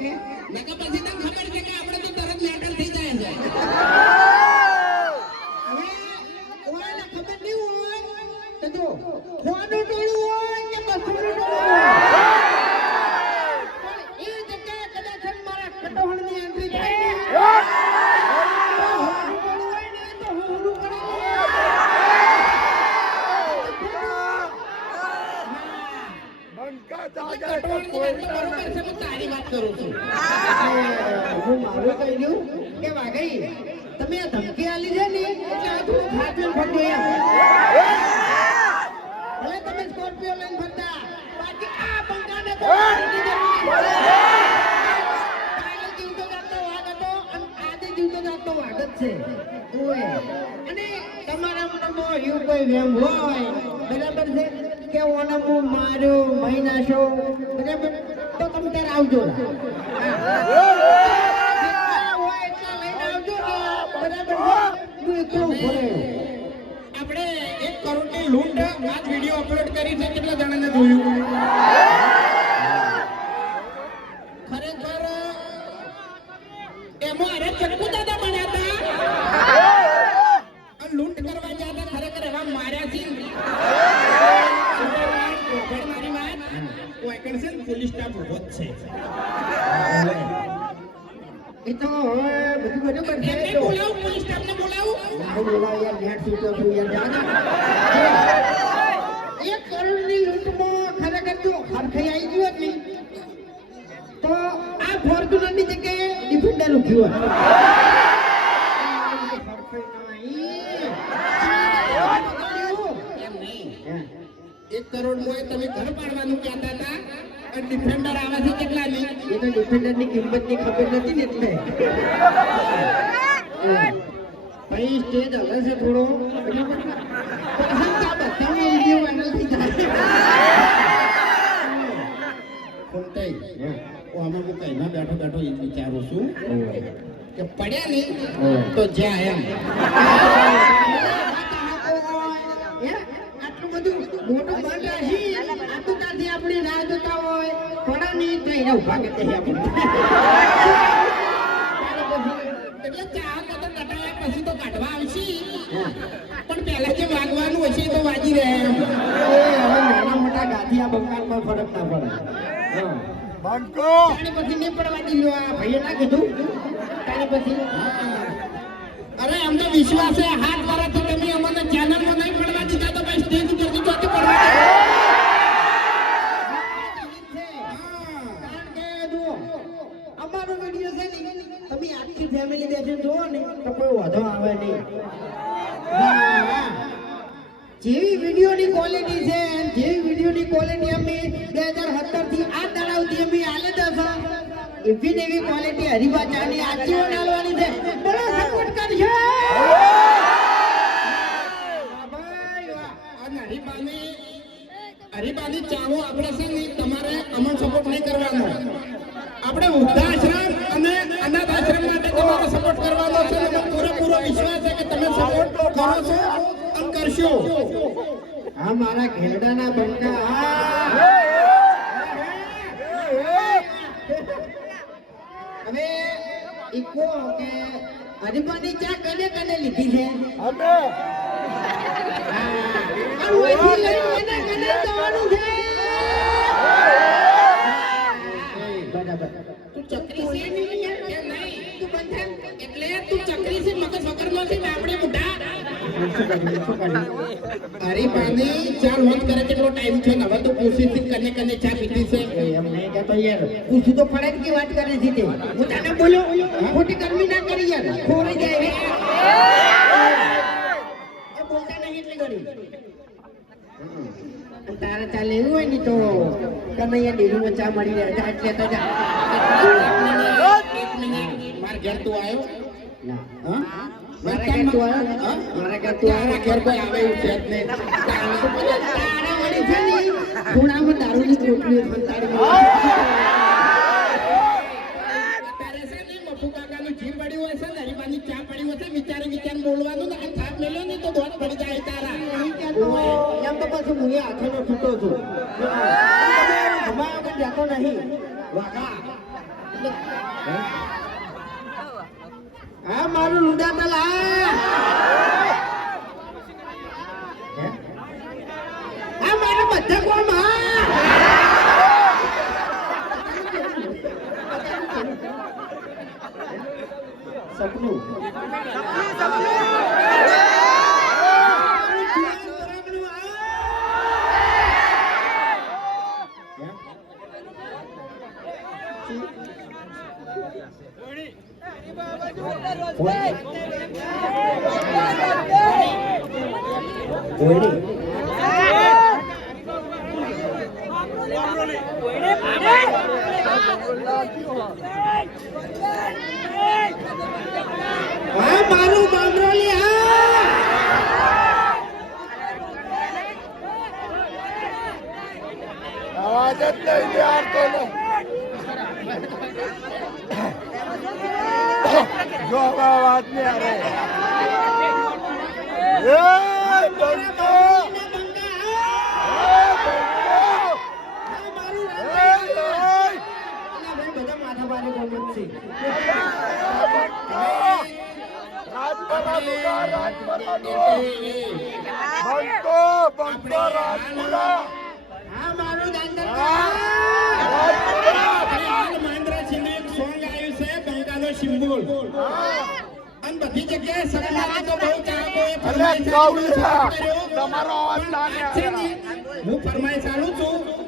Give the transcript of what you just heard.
કે નકા પછી તને ખબર છે કે આપણે તો તરત મેટલ થઈ જાય છે. હવે કોઈને ખબર નહીં હોય તો જો ખોનું ટોળું હોય કે બસોનું ટોળું હોય પણ એ જગ્યાએ કદાચ મારા કટોહણની એન્ટ્રી થાય ને ટોળું હોય ને તો હું હુલું કરી બરોબર છે, હું તારી વાત કરું છું. હું મારું કહી દઉં કે વાઘઈ તમે આ ધમકી આલી છે ને એટલે આ થોડું ખાતું ફરજો એમ ભલે તમે સ્કોર્પિયો લઈને ફરતા બાકી આ બંકાને તો કાલે જીવતો જાગતો વાઘ હતો અને આજે જીવતો જાગતો વાઘ જ છે ઓય અને તમારા મનમાં એવું કોઈ વેમ હોય બરાબર છે કે ઓને હું માર્યો મહિનાશો બરાબર તો તમે ત્યારે આવજો આપણે 1 કરોડની લૂંટ આ વિડિયો અપલોડ કરી છે, કેટલા જણાને જોયું? ખરેખર એમાં અરે ચક્કુ દાદા બન્યા હતા, લૂંટ કરવા ગયા હતા, ખરેખર એવા માર્યા છે. મારી વાત કોઈ કરશે ને પોલીસ સ્ટાફ ઉભો જ છે. એ તો હવે બધું બરાબર છે એમને બોલાવું, પોલીસ સ્ટાફને બોલાવું. બોલાવ યાર નેટ છૂટો છું યાર એક કરોડની લૂંટમાં ખરેખર જો હરખાઈ આવી ગયું ને તો આ ફોર્ચ્યુનરની જગ્યાએ ડિફેન્ડર ઉભ્યું એમ નહીં, 1 કરોડ માં તમે ઘર પાડવાનું કહેતા હતા અને ડિફેન્ડર આવે છે કેટલાની? એ તો ડિફેન્ડરની કિંમતની ખબર નથી ને એટલે ભાઈ સ્ટેજ હલે છે થોડો વિડીયો વાયરલ થઈ જાય આમાં હું કઈ ના બેઠો બેઠો એ વિચારું છું કે પડ્યા નહીં તો જ્યાં એમ આટલું બધું મોટું બંધ રાખી આતુરતાથી આપણી રાહ જોતા હોય થોડા નહીં તો એને ઉભા કરતા આપણે એટલે ચા કતો કટાયા પછી તો કાઢવા આવશે, પણ પહેલા જે વાગવાનું હશે એ તો વાગી રહે એમ. હવે નાના મોટા ગાંઠિયા બંગાળમાં ફરક ના પડે તાણી પછી નહીં પડવા દીધો આ ભાઈએ ના કીધું તાણી પછી અરે અમને વિશ્વાસ છે, હાથ વાળાથી તમે અમને ચેનલમાં નહીં પડવા દીધા તો ભાઈ સ્ટેજ ઉપરથી ચોથી પડવા અમારો વિડીયો છે ને તમે આખી ફેમિલી બેસીને જોવો ને તો કોઈ વાંધો આવે નહીં. જેવી વિડીયોની ક્વોલિટી છે જેવી વિડીયોની ક્વોલિટી અમે 2017 થી આ તળાવથી અમે આલે દશા એવી ને એવી ક્વોલિટી હરિભા ચાની આજીવન આલવાની છે. બોલો સપોર્ટ કરજો હરિબાની ચાવો આપણે છે ને તમારે અમન સપોર્ટ નહીં કરવાનો, આપણે વૃદ્ધાશ્રમ અને અનાથ આશ્રમ માટે તમારે સપોર્ટ કરવાનો છે. મને પૂરેપૂરો વિશ્વાસ છે કે તમે સપોર્ટ કરો છો અને કરશો. આ મારા ઘેરડાના બંકા હવે ઈકો કે હરિભાની ચા કને કને લીધી છે ઓયથી લઈને કને જવાનું છે બરાબર તું ચક્રી છે કે નહીં? તું બંધન એટલે તું ચક્રી છે, મગજ વગરનો છે ને આપણે મુઢા. હરિબાની ચા લોન્ચ કરે કેટલો ટાઈમ છે ને હવે તો કોશિશથી કને કને ચા પીધી છે. એમ નહીં કહેતો યાર પૂછું તો પડે કે વાત કરે છે તે હું તને બોલ્યો ખોટી કર્મી ના કરી યાર ખોરી જાય એ બોલતા નહીં એટલી ઘડી તારે ચાલે એવું હોય ને તો કનૈયા ડેરીમાં ચા મળી રહે એટલે તો જા એક મિનિટ માર ઘેર તું આવ્યો? ના હા મારા ઘેર તું આવ્યો હા? મારા ઘેર તું તારા ઘેર કોઈ આવે એવું છે જ નહીં. તારા વળી છે ને ખૂણામાં દારૂની પોટલીઓ સંતાડી તારે છે ને મફુ કાકાનું જીવ પડ્યું હોય છે ને હરિબાની ચા પડી હોય છે, વિચારે બોલવાનું ને થાપ મેલ્યો ને તો દોત પડી જાય તારા. એમ તો પછી હું હાથેનો છૂટો છું હમણાં આગળ જતો નહીં વાઘા હા મારું લુંડા તલ હા મારા બધા કોમ સપનું હા મારું બામરોલી અવાજ જ નહીં આવતો ને જો હવે અવાજ નહીં આવે બંકો બધા માથા પાડે ગમત છે હા મારું મહેન્દ્ર સિંહ એક સોંગ આવ્યું છે બંગાળનો સિમ્બોલ અને બધી જગ્યાએ સરકારે તો બહુ ચાહકોએ ફરમાઈશ તમારો અવાજ ના હું ફરમાઈશ ચાલુ છું